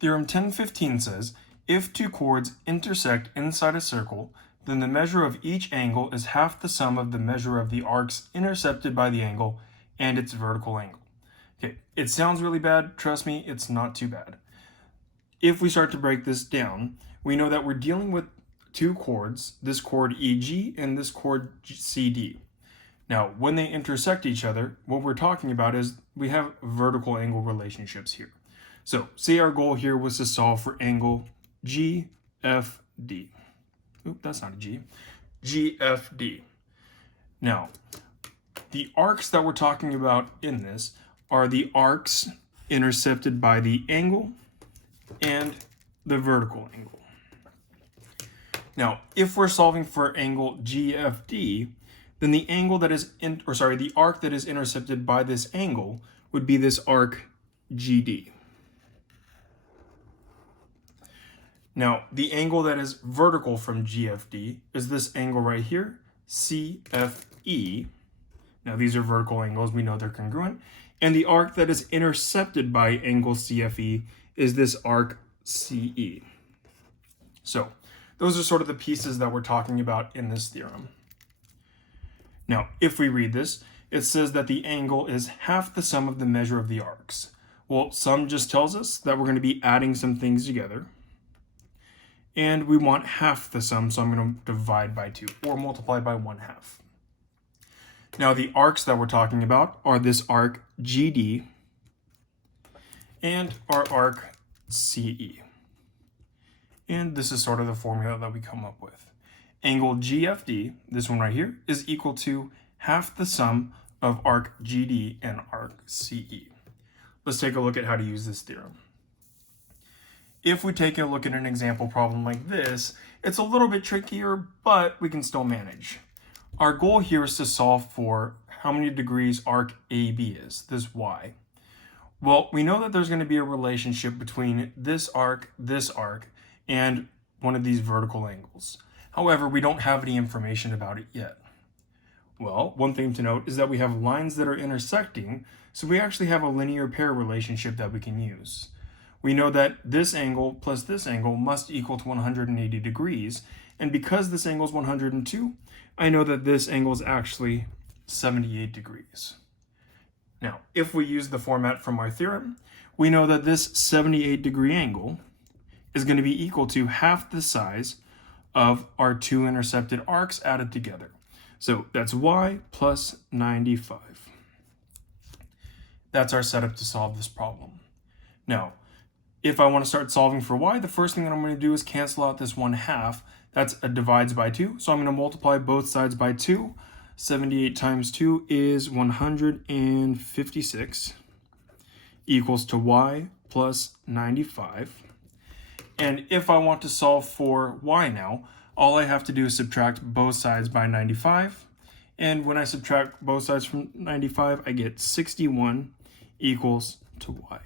Theorem 1015 says, if two chords intersect inside a circle, then the measure of each angle is half the sum of the measure of the arcs intercepted by the angle and its vertical angle. Okay, it sounds really bad. Trust me, it's not too bad. If we start to break this down, we know that we're dealing with two chords, this chord EG and this chord CD. Now, when they intersect each other, what we're talking about is we have vertical angle relationships here. So, say our goal here was to solve for angle GFD. Oop, that's not a G. GFD. Now, the arcs that we're talking about in this are the arcs intercepted by the angle and the vertical angle. Now, if we're solving for angle GFD, then the angle that is the arc that is intercepted by this angle would be this arc GD. Now, the angle that is vertical from GFD is this angle right here, CFE. Now, these are vertical angles. We know they're congruent. And the arc that is intercepted by angle CFE is this arc CE. So, those are sort of the pieces that we're talking about in this theorem. Now, if we read this, it says that the angle is half the sum of the measure of the arcs. Well, sum just tells us that we're going to be adding some things together. And we want half the sum, so I'm going to divide by 2 or multiply by 1/2. Now, the arcs that we're talking about are this arc GD and our arc CE. And this is sort of the formula that we come up with. Angle GFD, this one right here, is equal to half the sum of arc GD and arc CE. Let's take a look at how to use this theorem. If we take a look at an example problem like this, it's a little bit trickier, but we can still manage. Our goal here is to solve for how many degrees arc AB is, this Y. Well, we know that there's going to be a relationship between this arc, and one of these vertical angles. However, we don't have any information about it yet. Well, one thing to note is that we have lines that are intersecting, so we actually have a linear pair relationship that we can use. We know that this angle plus this angle must equal to 180 degrees, and because this angle is 102, I know that this angle is actually 78 degrees. Now, if we use the format from our theorem, we know that this 78-degree angle is going to be equal to half the size of our two intercepted arcs added together. So that's y plus 95. That's our setup to solve this problem. Now, if I want to start solving for y, the first thing that I'm going to do is cancel out this 1/2. That's a divides by 2. So I'm going to multiply both sides by 2. 78 times 2 is 156 equals to y plus 95. And if I want to solve for y now, all I have to do is subtract both sides by 95. And when I subtract both sides from 95, I get 61 equals to y.